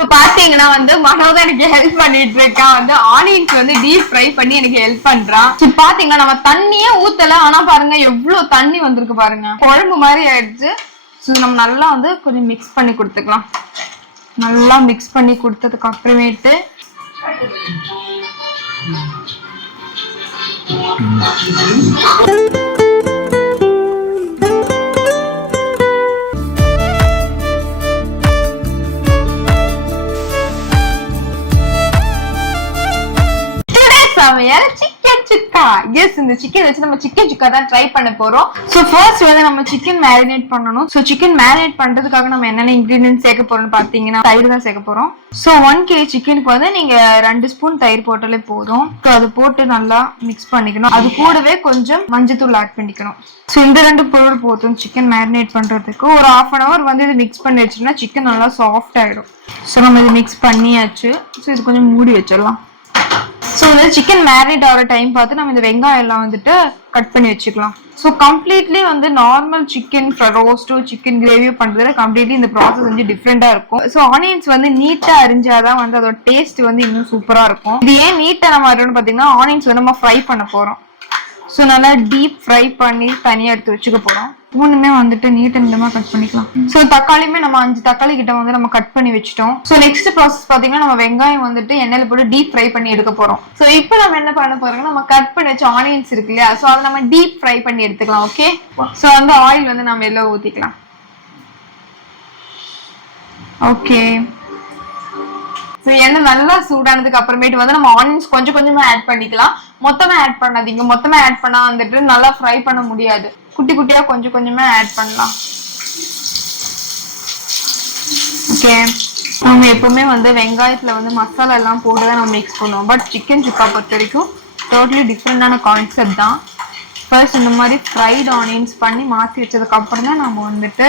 பாத்தீங்கன்னா வந்து மனோதான் எனக்கு ஹெல்ப் பண்ணிட்டு இருக்கான். வந்து ஆனியன்ஸ் வந்து டீப் ஃப்ரை பண்ணி எனக்கு ஹெல்ப் பண்றான். பாத்தீங்கன்னா நம்ம தண்ணியே ஊத்தல, ஆனா பாருங்க எவ்வளவு தண்ணி வந்திருக்கு பாருங்க, குழம்பு மாதிரி ஆயிடுச்சு. நம்ம நல்லா வந்து கொஞ்சம் மிக்ஸ் பண்ணி கொடுத்துக்கலாம். நல்லா மிக்ஸ் பண்ணி கொடுத்ததுக்கு அப்புறமேட்டு சிக்கன் சுக்கா. எஸ், இந்த சிக்கன் வச்சு நம்ம சிக்கன் சுக்கா தான் ட்ரை பண்ண போறோம். சோ ஃபர்ஸ்ட் வந்து நம்ம சிக்கன் மேரினேட் பண்ணனும். சோ சிக்கன் மேரினேட் பண்றதுக்காக நம்ம என்னென்ன இன்கிரிடியன்ட்ஸ் சேர்க்க போறோம்னு பாத்தீங்கன்னா தயிர் தான் சேர்க்க போறோம். சோ 1 kg சிக்கனுக்கு வந்து நீங்க 2 ஸ்பூன் தயிர் போட்டாலே போதும். சோ அது போட்டு நல்லா மிக்ஸ் பண்ணிக்கணும். அது கூடவே கொஞ்சம் மஞ்சத்தூள் ஆட் பண்ணிக்கணும். சோ இந்த 2 பொருள் போதும் சிக்கன் மேரினேட் பண்றதுக்கு. ஒரு 1/2 hour வந்து இது மிக்ஸ் பண்ணி வச்சோம்னா சிக்கன் நல்லா சாஃப்ட் ஆயிடும். சோ நம்ம இது மிக்ஸ் பண்ணியாச்சு. சோ இது கொஞ்சம் மூடி வச்சிடலாம். ஸோ வந்து சிக்கன் மேரினேட் ஆகிற டைம் பார்த்து நம்ம இந்த வெங்காயம் எல்லாம் வந்துட்டு கட் பண்ணி வச்சுக்கலாம். ஸோ கம்ப்ளீட்லி வந்து நார்மல் சிக்கன் ரோஸ்டோ சிக்கன் கிரேவியோ பண்றதுல கம்ப்ளீட்லி இந்த ப்ராசஸ் வந்து டிஃப்ரெண்டா இருக்கும். ஸோ ஆனியன்ஸ் வந்து நீட்டா அரிஞ்சாதான் வந்து அதோட டேஸ்ட் வந்து இன்னும் சூப்பரா இருக்கும். இது ஏன் நீட்டா நம்ம அரிஞ்சோம்னு பாத்தீங்கன்னா ஆனியன்ஸ் வந்து நம்ம ஃப்ரை பண்ண போறோம். ஸோ நல்லா டீப் ஃப்ரை பண்ணி தனியாக எடுத்து வச்சுக்க போறோம். மூணுமே வந்துட்டு நீட்ட நீளமா கட் பண்ணிக்கலாம். ஸோ தக்காளியுமே நம்ம 5 தக்காளி கிட்ட வந்து நம்ம கட் பண்ணி வச்சுட்டோம். ஸோ நெக்ஸ்ட் ப்ராசஸ் பாத்தீங்கன்னா நம்ம வெங்காயம் வந்துட்டு எண்ணெயில போட்டு டீப் ஃப்ரை பண்ணி எடுக்க போறோம். ஸோ இப்போ நம்ம என்ன பண்ண போறோம்னா நம்ம கட் பண்ணி வச்ச ஆனியன்ஸ் இருக்கு இல்லையா, ஸோ அதை நம்ம டீப் ஃப்ரை பண்ணி எடுத்துக்கலாம். ஓகே, ஸோ வந்து ஆயில் வந்து நம்ம எல்லாம் ஊத்திக்கலாம். ஓகே, எண்ணெய் நல்லா சூடானதுக்கு அப்புறமேட்டு வந்து நம்ம ஆனியன்ஸ் கொஞ்சம் கொஞ்சமா ஆட் பண்ணிக்கலாம். மொத்தமா ஆட் பண்ணாதீங்க. மொத்தமா ஆட் பண்ணா வந்துட்டு நல்லா ஃப்ரை பண்ண முடியாது. குட்டி குட்டியா கொஞ்சம் கொஞ்சமா ஆட் பண்ணலாம். ஓகே, நம்ம எப்பவுமே வந்து வெங்காயத்துல வந்து மசாலா எல்லாம் போட்டுதான் நம்ம மிக்ஸ் பண்ணுவோம். பட் சிக்கன் சுக்கா பொறுத்த வரைக்கும் டோட்டலி டிஃப்ரெண்டான கான்செப்ட் தான். ஃபர்ஸ்ட் இந்த மாதிரி ஃப்ரைட் ஆனியன்ஸ் பண்ணி மாற்றி வச்சதுக்கு அப்புறம் தான் நம்ம வந்துட்டு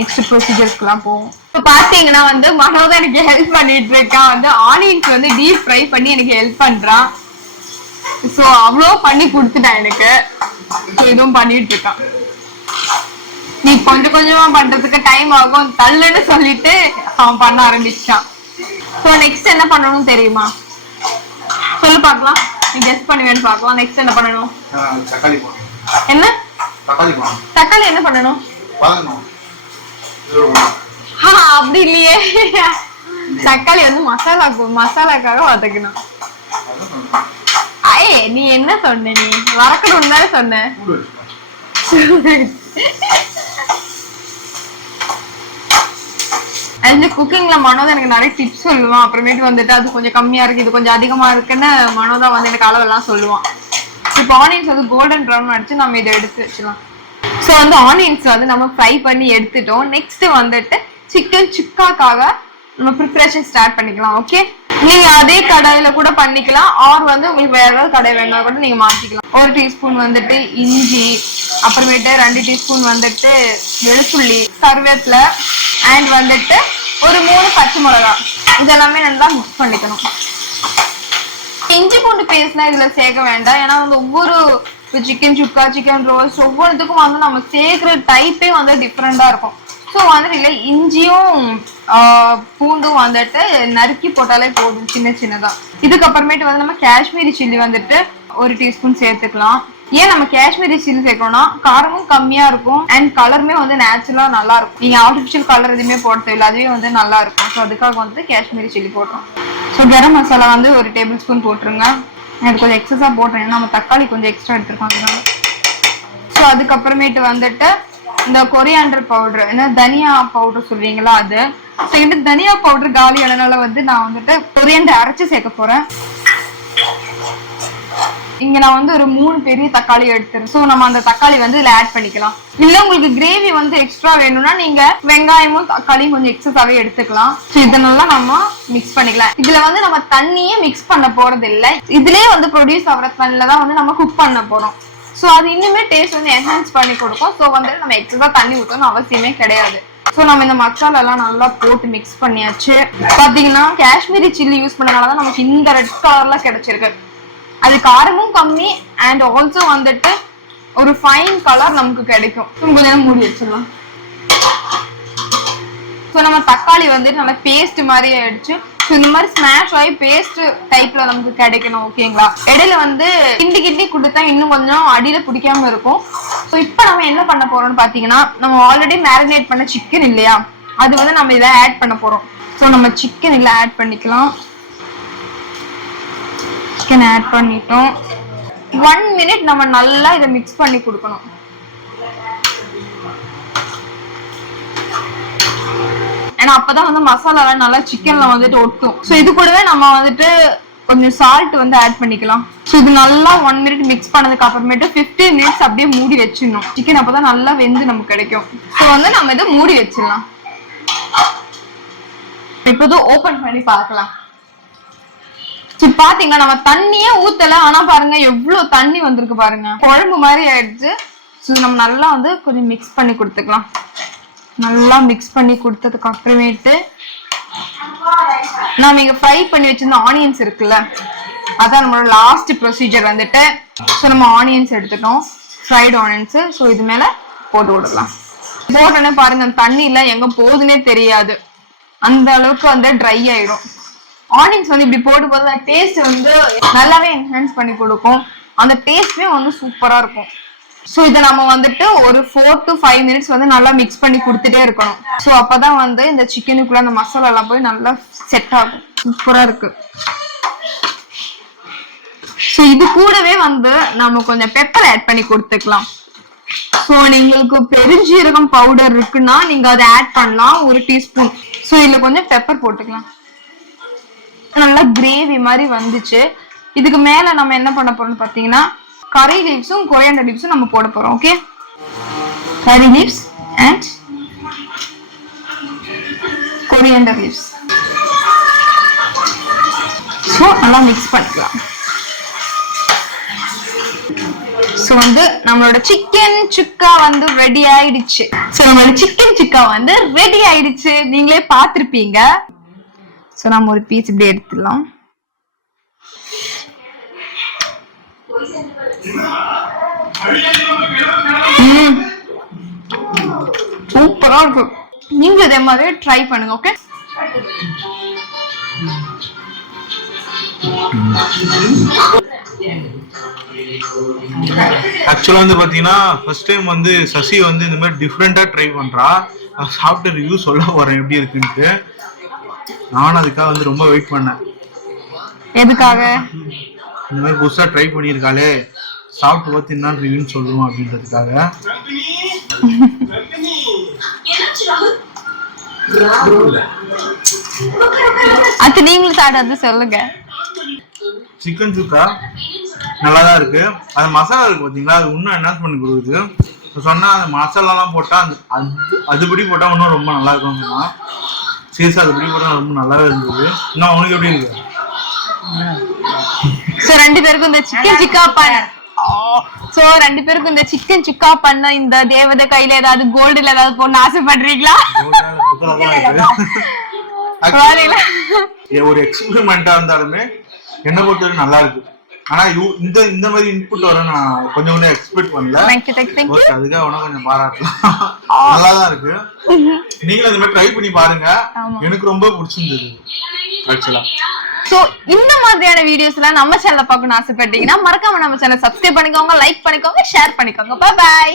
நெக்ஸ்ட் ப்ரொசீஜர்ஸ்க்குலாம் போவோம். இப்போ பாத்தீங்கன்னா வந்து மனோதான் எனக்கு ஹெல்ப் பண்ணிட்டு இருக்கான். வந்து ஆனியன்ஸ் வந்து டீப் ஃப்ரை பண்ணி எனக்கு ஹெல்ப் பண்றான். ஸோ அவ்வளோ பண்ணி கொடுத்துட்டான் எனக்கு. ஸோ இதுவும் பண்ணிட்டு இருக்கான். நீ கொஞ்சம் கொஞ்சமா பண்றதுக்கு டைம் ஆகும் தள்ளுன்னு சொல்லிட்டு அவன் பண்ண ஆரம்பிச்சான். ஸோ நெக்ஸ்ட் என்ன பண்ணணும்னு தெரியுமா? சொல்லு பார்க்கலாம். நீ கெஸ் பண்ணுவேன்னு பார்க்கலாம். நெக்ஸ்ட் என்ன பண்ணணும்? என்ன தக்காளி என்ன பண்ணணும்? அப்படி இல்லையே, தக்காளி வந்து மசாலாக்காக வதக்கணும். ஐயே, நீ என்ன சொன்ன? நீ வதக்கணும்னு தானே சொன்ன. குக்கிங்ல மனோதான் எனக்கு நிறைய டிப்ஸ் சொல்லுவான். அப்புறமேட்டு வந்துட்டு அது கொஞ்சம் கம்மியா இருக்கு, இது கொஞ்சம் அதிகமா இருக்குன்னு மனோதான் வந்து எனக்கு அளவெல்லாம் சொல்லுவான். இப்போ ஆனியன்ஸ் வந்து கோல்டன் ப்ரௌன் அடிச்சு நம்ம இதை எடுத்து வச்சுக்கலாம். ஸோ வந்து ஆனியன்ஸ் வந்து நம்ம ஃப்ரை பண்ணி எடுத்துட்டோம். நெக்ஸ்ட் வந்துட்டு சிக்கன் சுக்காக்காக நம்ம ப்ரிப்பரேஷன் ஸ்டார்ட் பண்ணிக்கலாம். ஓகே, நீங்க அதே கடாயில கூட பண்ணிக்கலாம். ஆர் வந்து உங்களுக்கு வேற ஏதாவது கடை வேணா கூட நீங்க மாத்திக்கலாம். 1 டீஸ்பூன் வந்துட்டு இஞ்சி, அப்புறமேட்டு 2 டீஸ்பூன் வந்துட்டு வெளுத்துள்ளி, கருவேப்பிலை அண்ட் வந்துட்டு ஒரு 3 பச்சை மிளகா, இதெல்லாமே நல்லா மிக்ஸ் பண்ணிக்கணும். இஞ்சி பூண்டு பேஸ்ட்லாம் இதுல சேர்க்க வேண்டாம். ஏன்னா வந்து ஒவ்வொரு சிக்கன் சுக்கா சிக்கன் ரோஸ்ட் ஒவ்வொருத்துக்கும் வந்து நம்ம சேர்க்கிற டைப்பே வந்து டிஃப்ரெண்டா இருக்கும். ஸோ வந்துட்டு இல்லை இஞ்சியும் பூண்டும் வந்துட்டு நறுக்கி போட்டாலே போதும் சின்ன சின்னதா. இதுக்கப்புறமேட்டு வந்து நம்ம காஷ்மீரி சில்லி வந்துட்டு 1 டீஸ்பூன் சேர்த்துக்கலாம். ஏன் நம்ம காஷ்மீரி சில்லி சேர்க்கணும்னா காரமும் கம்மியா இருக்கும் அண்ட் கலருமே வந்து நேச்சுரலா நல்லா இருக்கும். நீங்க ஆர்டிபிஷியல் கலர் எதுவுமே போட தேவையில்லை, அதுவே வந்து நல்லா இருக்கும். ஸோ அதுக்காக வந்து காஷ்மீரி சில்லி போடுறோம். ஸோ கரம் மசாலா வந்து 1 டேபிள் ஸ்பூன் போட்டுருங்க. அது கொஞ்சம் எக்ஸஸா போட்டுருங்க, நம்ம தக்காளி கொஞ்சம் எக்ஸ்ட்ரா எடுத்துருக்கோம். ஸோ அதுக்கப்புறமேட்டு வந்துட்டு இந்த கொரியாண்டர் பவுடர், என்ன தனியா பவுடர் சொல்றீங்களா அது. தனியா பவுடர் காலி ஆனனால வந்து நான் வந்துட்டு கொரியாண்டர் அரைச்சு சேர்க்க போறேன். இங்க நான் வந்து ஒரு 3 பெரிய தக்காளி எடுத்துறேன். ஸோ நம்ம அந்த தக்காளி வந்து இதுல ஆட் பண்ணிக்கலாம். இல்ல உங்களுக்கு கிரேவி வந்து எக்ஸ்ட்ரா வேணும்னா நீங்க வெங்காயமும் தக்காளியும் கொஞ்சம் எக்ஸஸாவே எடுத்துக்கலாம். ஸோ இதெல்லாம் நம்ம மிக்ஸ் பண்ணிக்கலாம். இதுல வந்து நம்ம தண்ணியே மிக்ஸ் பண்ண போறது இல்லை, இதுலயே வந்து ப்ரொடியூஸ் ஆகிற தண்ணில தான் வந்து நம்ம குக் பண்ண போறோம். ஸோ அது இன்னுமே டேஸ்ட் வந்து என்ஹான்ஸ் பண்ணி கொடுக்கும். ஸோ வந்து நம்ம எக்ஸஸா தண்ணி ஊற்றணும்னு அவசியமே கிடையாது. ஸோ நம்ம இந்த மசாலா எல்லாம் நல்லா போட்டு மிக்ஸ் பண்ணியாச்சு. பாத்தீங்கன்னா காஷ்மீரி சில்லி யூஸ் பண்ணனாலதான் நமக்கு இந்த ரெட் கலர்ல கிடைச்சிருக்கு. அது காரமும் கம்மி அண்ட் ஆல்சோ வந்துட்டு ஒரு 5 கலர் நமக்கு கிடைக்கும். கொஞ்சம் நேரம் மூடி வச்சிடலாம். ஸோ நம்ம தக்காளி வந்து நல்லா பேஸ்ட் மாதிரி ஆயிடுச்சு. ஸோ இந்த மாதிரி ஸ்மாஷ் ஆகி பேஸ்ட் டைப்ல நமக்கு கிடைக்கணும். ஓகேங்களா? இடையில வந்து கிண்டி கிண்டி கொடுத்தா இன்னும் கொஞ்சம் அடியில பிடிக்காம இருக்கும். ஸோ இப்போ நம்ம என்ன பண்ண போறோம்னு பாத்தீங்கன்னா, நம்ம ஆல்ரெடி மேரினேட் பண்ண சிக்கன் இல்லையா, அது வந்து நம்ம இதை ஆட் பண்ண போறோம். ஸோ நம்ம சிக்கன் இதில் ஆட் பண்ணிக்கலாம். சிக்கன் ஆட் பண்ணிட்டோம். 1 minute நம்ம நல்லா இதை மிக்ஸ் பண்ணி கொடுக்கணும். ஏன்னா அப்பதான் வந்து மசாலா நல்லா சிக்கன்ல வந்துட்டு ஒட்டும். ஸோ இது கூடவே நம்ம வந்துட்டு கொஞ்சம் சால்ட் வந்து ஆட் பண்ணிக்கலாம். ஸோ இது நல்லா 1 minute மிக்ஸ் பண்ணதுக்கு அப்புறமேட்டு 15 minutes அப்படியே மூடி வச்சிடணும். சிக்கன் அப்பதான் நல்லா வெந்து நமக்கு கிடைக்கும். ஸோ வந்து நம்ம இதை மூடி வச்சிடலாம். இப்போதான் ஓபன் பண்ணி பார்க்கலாம். பாத்தீங்கன்னா நம்ம தண்ணியே ஊத்தல, ஆனா பாருங்க எவ்வளவு தண்ணி வந்திருக்கு பாருங்க, குழம்பு மாதிரி ஆயிடுச்சு. நம்ம நல்லா வந்து கொஞ்சம் மிக்ஸ் பண்ணி கொடுத்துக்கலாம். நல்லா மிக்ஸ் பண்ணி கொடுத்ததுக்கு அப்புறமேட்டு நாம இங்க ஃப்ரை பண்ணி வச்சிருந்த ஆனியன்ஸ் இருக்குல்ல, அதான் நம்மளோட லாஸ்ட் ப்ரொசீஜர் வந்துட்டு. ஸோ நம்ம ஆனியன்ஸ் எடுத்துட்டோம், ஃப்ரைட் ஆனியன்ஸ். ஸோ இது மேல போட்டு விடலாம். போட்டோன்னே பாருங்க தண்ணி இல்ல எங்க போகுதுன்னே தெரியாது, அந்த அளவுக்கு வந்து ட்ரை ஆயிடும். ஆனியன்ஸ் வந்து இப்படி போடும்போது டேஸ்ட் வந்து நல்லாவே என்ஹான்ஸ் பண்ணி கொடுக்கும். அந்த டேஸ்ட்மே வந்து சூப்பரா இருக்கும். ஸோ இதை நம்ம வந்துட்டு ஒரு 4 to 5 minutes வந்து நல்லா மிக்ஸ் பண்ணி கொடுத்துட்டே இருக்கணும். ஸோ அப்பதான் வந்து இந்த சிக்கனுக்குள்ள அந்த மசாலா எல்லாம் போய் நல்லா செட் ஆகும். சூப்பரா இருக்கு. ஸோ இது கூடவே வந்து நம்ம கொஞ்சம் பெப்பர் ஆட் பண்ணி கொடுத்துக்கலாம். ஸோ உங்களுக்கு பெருஞ்சீரகம் பவுடர் இருக்குன்னா நீங்க அதை ஆட் பண்ணலாம், 1 teaspoon. ஸோ இதுல கொஞ்சம் பெப்பர் போட்டுக்கலாம். நல்லா கிரேவி மாதிரி வந்துச்சு. இதுக்கு மேல நம்ம என்ன பண்ண போறோம்னு பாத்தீங்கன்னா, கரி லீவ்ஸும் கொரியாண்டர் லீவ்ஸும் நம்ம போட போறோம். Okay, curry leaves and coriander leaves. So நல்லா மிக்ஸ் பண்ணிக்கலாம். ஸோ வந்து நம்மளோட சிக்கன் சுக்கா வந்து ரெடி ஆயிடுச்சு. ஸோ நம்மளோட சிக்கன் சுக்கா வந்து ரெடி ஆயிடுச்சு, நீங்களே பார்த்திருப்பீங்க. ஸோ நம்ம ஒரு பீஸ் இப்படி எடுத்துடலாம். சூப்பரா இருக்கு. நீங்க இதே மாதிரி ட்ரை பண்ணுங்க. ஓகே, ஆக்சுவலா வந்து பாத்தீங்கன்னா ஃபர்ஸ்ட் டைம் வந்து சசி வந்து இந்த மாதிரி டிஃப்ரெண்டா ட்ரை பண்றா. சாப்பிட்ட ரிவ்யூ சொல்ல போறேன் எப்படி இருக்குன்ட்டு. நானும் அதுக்காக வந்து ரொம்ப வெயிட் பண்ணேன். எதுக்காக? இந்த மாதிரி புதுசா ட்ரை பண்ணியிருக்காளே, சாப்பிட்டு பார்த்து என்ன ரிவ்யூன்னு சொல்லுவோம் அப்படின்றதுக்காக. அது நீங்களும் சாப்பிட்டு சொல்லுங்க. சிக்கன் சுக்கா நல்லாதான் இருக்கு. அது மசாலா இருக்கு பாத்தீங்களா, அது இன்னும் என்ஹான்ஸ் பண்ணி கொடுக்குது. சொன்னா அந்த மசாலாலாம் போட்டா அதுபடி போட்டா இன்னும் ரொம்ப நல்லா இருக்கும். சொன்னா சீரியஸா அதுபடி போட்டா ரொம்ப நல்லாவே இருந்தது. இன்னும் உனக்கு எப்படி இருக்கு? சோ 2 பேருக்கும் இந்த சிக்கன் சுக்கா சிக்கன் சுக்கா பண்ண இந்த தேவதை கையில ஏதாவது கோல்டுல ஏதாவது போடணும்னு ஆசைப்படுறீங்களா? ஒரு எக்ஸ்பெரிமெண்டா இருந்தாலுமே என்ன பொறுத்தவரைக்கும் நல்லா இருக்கு. ஆனா இந்த மாதிரி இன்புட் வர நான் கொஞ்சம் எக்ஸ்பெக்ட் பண்ணல. அதுக்காக உனக்கு கொஞ்சம் பாராட்டலாம். நல்லாதான் இருக்கு. நீங்களும் இந்த மாதிரி ட்ரை பண்ணி பாருங்க. எனக்கு ரொம்ப பிடிச்சிருந்தது ஆக்சுவலா. சோ இந்த மாதிரியான வீடியோஸ் எல்லாம் நம்ம சேனல்ல பார்க்கணும்னு ஆசைப்பட்டீங்கன்னா மறக்காம நம்ம சேனல் சப்ஸ்கிரைப் பண்ணிக்கோங்க, லைக் பண்ணிக்கோங்க, ஷேர் பண்ணிக்கோங்க. Bye bye.